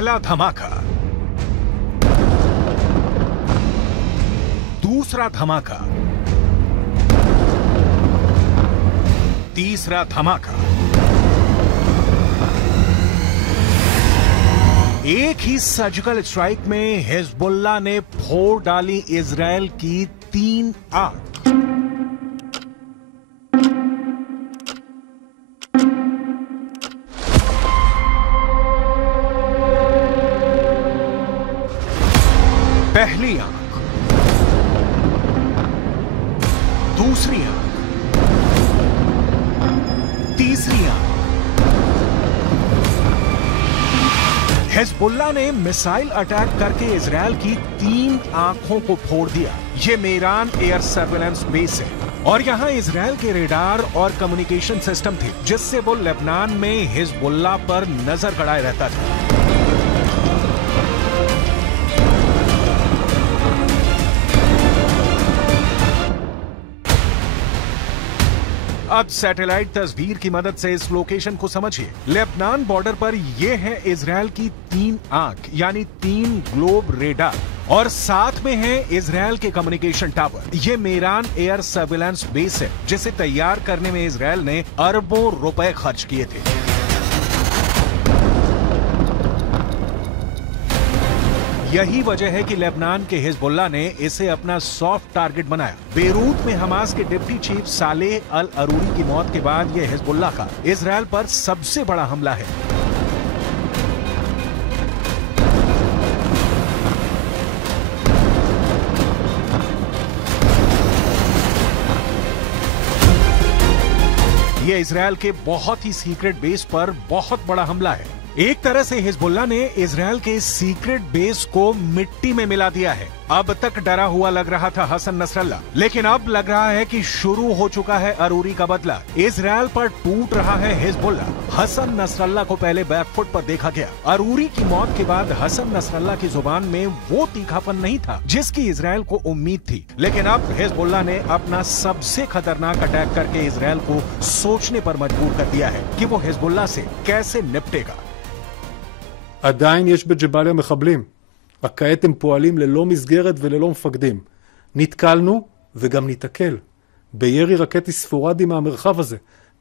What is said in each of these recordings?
पहला धमाका, दूसरा धमाका, तीसरा धमाका। एक ही सर्जिकल स्ट्राइक में हिजबुल्लाह ने फोड़ डाली इजराइल की 3 आर्क। पहली आंख, दूसरी आंख, तीसरी आंख। हिजबुल्लाह ने मिसाइल अटैक करके इजराइल की 3 आंखों को फोड़ दिया। ये मेरान एयर सर्वेलेंस बेस है और यहां इजराइल के रेडार और कम्युनिकेशन सिस्टम थे, जिससे वो लेबनान में हिजबुल्लाह पर नजर गड़ाए रहता था। अब सैटेलाइट तस्वीर की मदद से इस लोकेशन को समझिए। लेबनान बॉर्डर पर यह है इजराइल की 3 आंख यानी 3 ग्लोब रेडार और साथ में है इजराइल के कम्युनिकेशन टावर। ये मेरान एयर सर्विलांस बेस है, जिसे तैयार करने में इजराइल ने अरबों रुपए खर्च किए थे। यही वजह है कि लेबनान के हिजबुल्लाह ने इसे अपना सॉफ्ट टारगेट बनाया। बेरूत में हमास के डिप्टी चीफ सालेह अल अरूरी की मौत के बाद यह हिजबुल्लाह का इजराइल पर सबसे बड़ा हमला है। यह इजराइल के बहुत ही सीक्रेट बेस पर बहुत बड़ा हमला है। एक तरह से हिजबुल्लाह ने इजराइल के सीक्रेट बेस को मिट्टी में मिला दिया है। अब तक डरा हुआ लग रहा था हसन नसरल्लाह, लेकिन अब लग रहा है कि शुरू हो चुका है अरूरी का बदला। इजराइल पर टूट रहा है हिजबुल्लाह। हसन नसरल्लाह को पहले बैकफुट पर देखा गया। अरूरी की मौत के बाद हसन नसरल्लाह की जुबान में वो तीखापन नहीं था जिसकी इजराइल को उम्मीद थी, लेकिन अब हिजबुल्लाह ने अपना सबसे खतरनाक अटैक करके इजराइल को सोचने पर मजबूर कर दिया है कि वो हिजबुल्लाह से कैसे निपटेगा। עדיין יש בג'באליה מחבלים, רק כעת הם פועלים ללא מסגרת וללא מפקדים. נתקלנו וגם ניתקל בירי רקטי ספורדי מהמרחב הזה.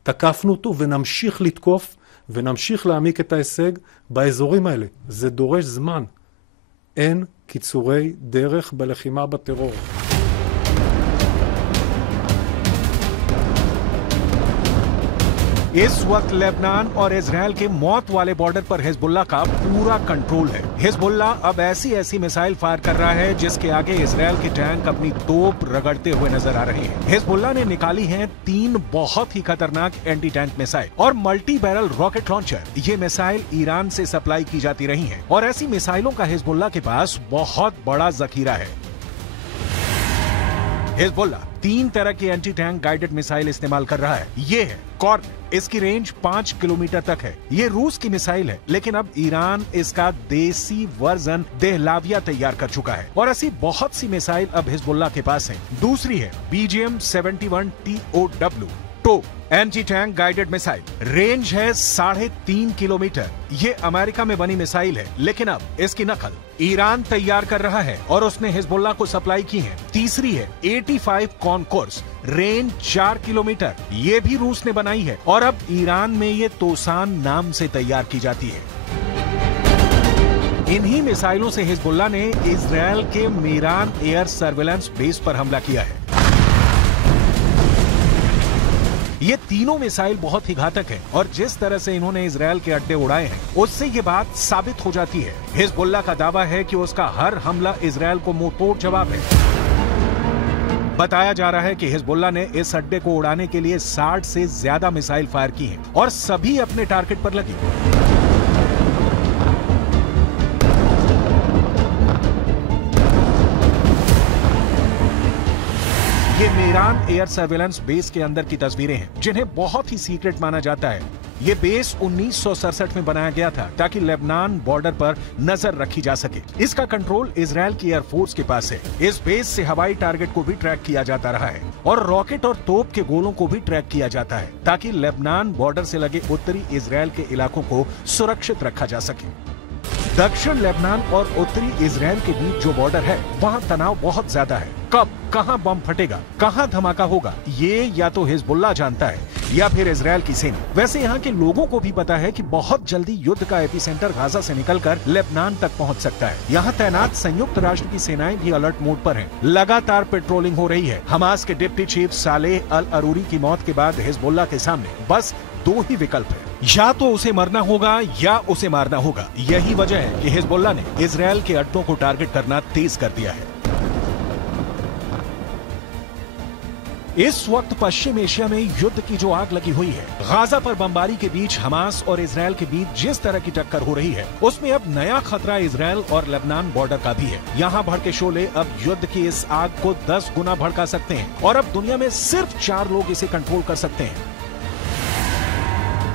תקפנו אותו ונמשיך לתקוף ונמשיך להעמיק את ההישג באזורים האלה. זה דורש זמן. אין קיצורי דרך בלחימה בטרור. इस वक्त लेबनान और इजराइल के मौत वाले बॉर्डर पर हिजबुल्लाह का पूरा कंट्रोल है। हिजबुल्लाह अब ऐसी मिसाइल फायर कर रहा है जिसके आगे इजराइल के टैंक अपनी तोप रगड़ते हुए नजर आ रहे हैं। हिजबुल्लाह ने निकाली हैं 3 बहुत ही खतरनाक एंटी टैंक मिसाइल और मल्टी बैरल रॉकेट लॉन्चर। ये मिसाइल ईरान से सप्लाई की जाती रही हैं और ऐसी मिसाइलों का हिजबुल्लाह के पास बहुत बड़ा जखीरा है। हिजबुल्लाह 3 तरह की एंटी टैंक गाइडेड मिसाइल इस्तेमाल कर रहा है। ये है कॉर्नेट, इसकी रेंज 5 किलोमीटर तक है। ये रूस की मिसाइल है, लेकिन अब ईरान इसका देसी वर्जन देहलाविया तैयार कर चुका है और ऐसी बहुत सी मिसाइल अब हिजबुल्लाह के पास है। दूसरी है BGM-71 TOW टो anti tank guided missile. Range है 3.5 किलोमीटर। ये अमेरिका में बनी मिसाइल है, लेकिन अब इसकी नकल ईरान तैयार कर रहा है और उसने हिजबुल्लाह को सप्लाई की है। तीसरी है 85 कॉनकोर्स, रेंज 4 किलोमीटर। ये भी रूस ने बनाई है और अब ईरान में ये तोसान नाम से तैयार की जाती है। इन्हीं मिसाइलों से हिजबुल्लाह ने इजराइल के मेरान एयर सर्विलांस बेस पर हमला किया है। ये तीनों मिसाइल बहुत ही घातक है और जिस तरह से इन्होंने इजराइल के अड्डे उड़ाए हैं, उससे ये बात साबित हो जाती है। हिजबुल्लाह का दावा है कि उसका हर हमला इजराइल को मुंहतोड़ जवाब है। बताया जा रहा है कि हिजबुल्लाह ने इस अड्डे को उड़ाने के लिए 60 से ज्यादा मिसाइल फायर की हैं और सभी अपने टारगेट पर लगी। ये मेरान एयर सर्विलांस बेस के अंदर की तस्वीरें हैं, जिन्हें बहुत ही सीक्रेट माना जाता है। ये बेस 1967 में बनाया गया था ताकि लेबनान बॉर्डर पर नजर रखी जा सके। इसका कंट्रोल इजराइल की एयरफोर्स के पास है। इस बेस से हवाई टारगेट को भी ट्रैक किया जाता रहा है और रॉकेट और तोप के गोलों को भी ट्रैक किया जाता है ताकि लेबनान बॉर्डर से लगे उत्तरी इजराइल के इलाकों को सुरक्षित रखा जा सके। दक्षिण लेबनान और उत्तरी इजराइल के बीच जो बॉर्डर है वहाँ तनाव बहुत ज्यादा है। कब कहाँ बम फटेगा, कहाँ धमाका होगा, ये या तो हिजबुल्लाह जानता है या फिर इजराइल की सेना। वैसे यहाँ के लोगों को भी पता है कि बहुत जल्दी युद्ध का एपिसेंटर गाजा से निकलकर लेबनान तक पहुँच सकता है। यहाँ तैनात संयुक्त राष्ट्र की सेनाएं भी अलर्ट मोड पर हैं। लगातार पेट्रोलिंग हो रही है। हमास के डिप्टी चीफ सालेह अल अरूरी की मौत के बाद हिजबुल्लाह के सामने बस दो ही विकल्प है, या तो उसे मरना होगा या उसे मारना होगा। यही वजह है कि हिजबुल्लाह ने इजराइल के अड्डों को टारगेट करना तेज कर दिया है। इस वक्त पश्चिम एशिया में युद्ध की जो आग लगी हुई है, गाजा पर बमबारी के बीच हमास और इजराइल के बीच जिस तरह की टक्कर हो रही है, उसमें अब नया खतरा इजराइल और लेबनान बॉर्डर का भी है। यहाँ भड़के शोले अब युद्ध की इस आग को 10 गुना भड़का सकते हैं और अब दुनिया में सिर्फ 4 लोग इसे कंट्रोल कर सकते हैं।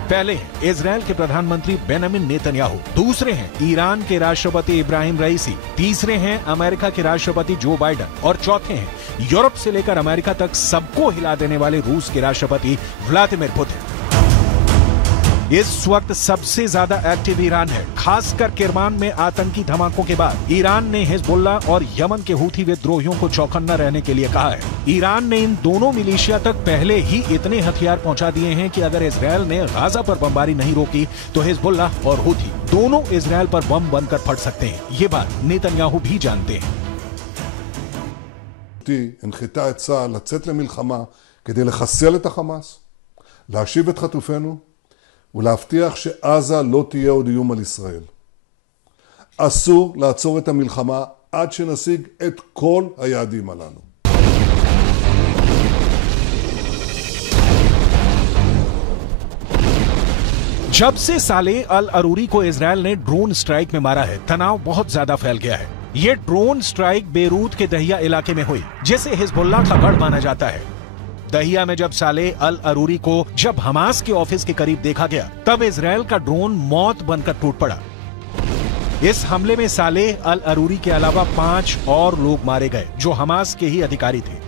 पहले हैं इजराइल के प्रधानमंत्री बेंजामिन नेतन्याहू, दूसरे हैं ईरान के राष्ट्रपति इब्राहिम रईसी, तीसरे हैं अमेरिका के राष्ट्रपति जो बाइडेन और चौथे हैं यूरोप से लेकर अमेरिका तक सबको हिला देने वाले रूस के राष्ट्रपति व्लादिमीर पुतिन। इस वक्त सबसे ज्यादा एक्टिव ईरान है। खासकर किरमान में आतंकी धमाकों के बाद ईरान ने हिजबुल्लाह और यमन के हूथी विद्रोहियों को चौकन्ना रहने के लिए कहा है। ईरान ने इन दोनों मिलिशिया तक पहले ही इतने हथियार पहुंचा दिए हैं कि अगर इजराइल ने गाजा पर बमबारी नहीं रोकी तो हिजबुल्लाह और हूथी दोनों इजराइल पर बम बनकर फट सकते हैं। ये बात नेतन्याहू भी जानते हैं। הנחתה את צה"ל לצאת למלחמה כדי לחסל את החמאס, להשיב את חטופינו ולהבטיח שעזה לא תהיה עוד איום על ישראל. אסור לעצור את המלחמה עד שנשיג את כל היעדים הללו. जब से सालेह अल अरूरी को इजराइल ने ड्रोन स्ट्राइक में मारा है, तनाव बहुत ज्यादा फैल गया है। ये ड्रोन स्ट्राइक बेरूत के दहिया इलाके में हुई, जिसे हिजबुल्लाह का गढ़ माना जाता है। दहिया में जब सालेह अल अरूरी को जब हमास के ऑफिस के करीब देखा गया, तब इजराइल का ड्रोन मौत बनकर टूट पड़ा। इस हमले में सालेह अल अरूरी के अलावा 5 और लोग मारे गए जो हमास के ही अधिकारी थे।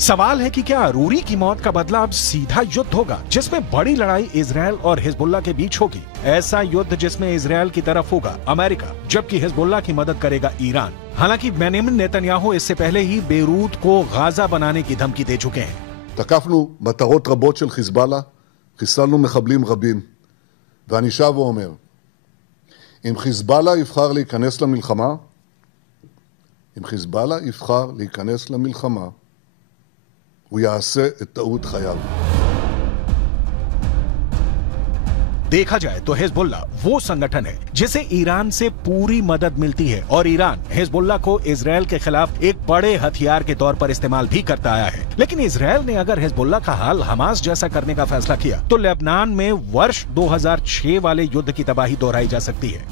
सवाल है कि क्या अरूरी की मौत का बदला अब सीधा युद्ध होगा, जिसमें बड़ी लड़ाई इजराइल और हिजबुल्लाह के बीच होगी। ऐसा युद्ध जिसमें इजराइल की तरफ होगा अमेरिका, जबकि हिजबुल्लाह की मदद करेगा ईरान। हालांकि बेंजामिन नेतन्याहू इससे पहले ही बेरूत को गाजा बनाने की धमकी दे चुके हैं। תקפנו מטרות רבות של חיזבאללה, חיסלנו מחבלים רבים, ואני שב ואומר, אם חיזבאללה יבחר להיכנס למלחמה, הוא יעשה את טעות חייו. देखा जाए तो हिजबुल्लाह वो संगठन है जिसे ईरान से पूरी मदद मिलती है और ईरान हिजबुल्लाह को इजराइल के खिलाफ एक बड़े हथियार के तौर पर इस्तेमाल भी करता आया है। लेकिन इजराइल ने अगर हिजबुल्लाह का हाल हमास जैसा करने का फैसला किया तो लेबनान में वर्ष 2006 वाले युद्ध की तबाही दोहराई जा सकती है।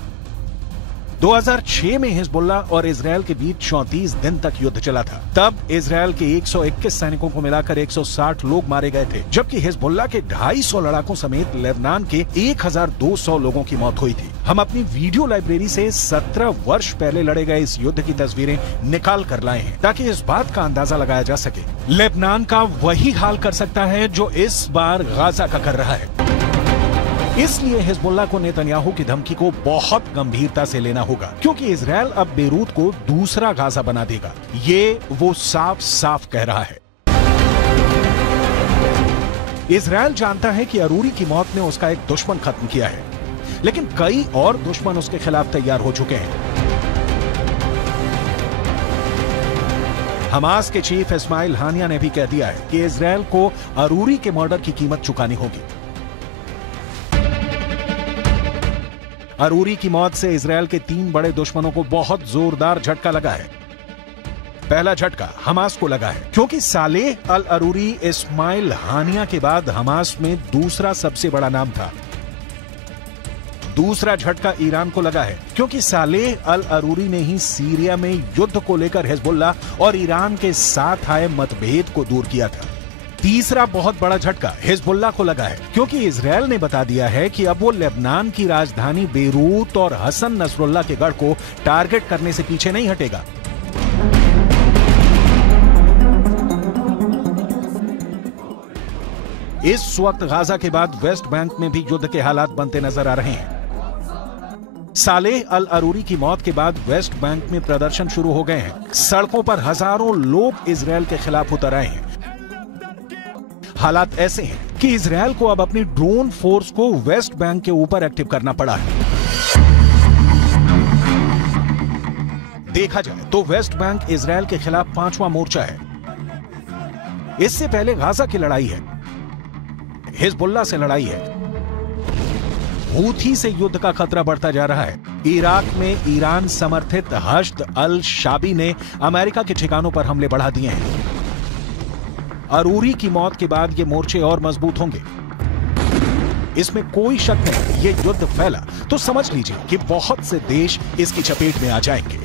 2006 में हिजबुल्लाह और इजराइल के बीच 34 दिन तक युद्ध चला था। तब इजराइल के 121 सैनिकों को मिलाकर 160 लोग मारे गए थे, जबकि हिजबुल्लाह के 250 लड़ाकों समेत लेबनान के 1200 लोगों की मौत हुई थी। हम अपनी वीडियो लाइब्रेरी से 17 वर्ष पहले लड़े गए इस युद्ध की तस्वीरें निकाल कर लाए हैं ताकि इस बात का अंदाजा लगाया जा सके। लेबनान का वही हाल कर सकता है जो इस बार गाजा का कर रहा है। इसलिए हिजबुल्लाह को नेतन्याहू की धमकी को बहुत गंभीरता से लेना होगा, क्योंकि इजराइल अब बेरूत को दूसरा गाजा बना देगा। ये वो साफ साफ कह रहा है। इजराइल जानता है कि अरूरी की मौत ने उसका एक दुश्मन खत्म किया है, लेकिन कई और दुश्मन उसके खिलाफ तैयार हो चुके हैं। हमास के चीफ इस्माइल हानिया ने भी कह दिया है कि इजराइल को अरूरी के मर्डर की कीमत चुकानी होगी। अरूरी की मौत से इजराइल के 3 बड़े दुश्मनों को बहुत जोरदार झटका लगा है। पहला झटका हमास को लगा है, क्योंकि सालेह अल अरूरी इस्माइल हानिया के बाद हमास में दूसरा सबसे बड़ा नाम था। दूसरा झटका ईरान को लगा है, क्योंकि सालेह अल अरूरी ने ही सीरिया में युद्ध को लेकर हिजबुल्लाह और ईरान के साथ आए मतभेद को दूर किया था। तीसरा बहुत बड़ा झटका हिजबुल्लाह को लगा है, क्योंकि इजराइल ने बता दिया है कि अब वो लेबनान की राजधानी बेरूत और हसन नसरुल्लाह के गढ़ को टारगेट करने से पीछे नहीं हटेगा। इस वक्त गाजा के बाद वेस्ट बैंक में भी युद्ध के हालात बनते नजर आ रहे हैं। सालेह अल अरूरी की मौत के बाद वेस्ट बैंक में प्रदर्शन शुरू हो गए हैं। सड़कों पर हजारों लोग इजरायल के खिलाफ उतर आए हैं। हालात ऐसे हैं कि इजरायल को अब अपनी ड्रोन फोर्स को वेस्ट बैंक के ऊपर एक्टिव करना पड़ा है। देखा जाए तो वेस्ट बैंक इजरायल के खिलाफ 5वां मोर्चा है। इससे पहले गाजा की लड़ाई है, हिजबुल्लाह से लड़ाई है, हूथी से युद्ध का खतरा बढ़ता जा रहा है। इराक में ईरान समर्थित हश्द अल शाबी ने अमेरिका के ठिकानों पर हमले बढ़ा दिए हैं। अरूरी की मौत के बाद ये मोर्चे और मजबूत होंगे, इसमें कोई शक नहीं। ये युद्ध फैला तो समझ लीजिए कि बहुत से देश इसकी चपेट में आ जाएंगे।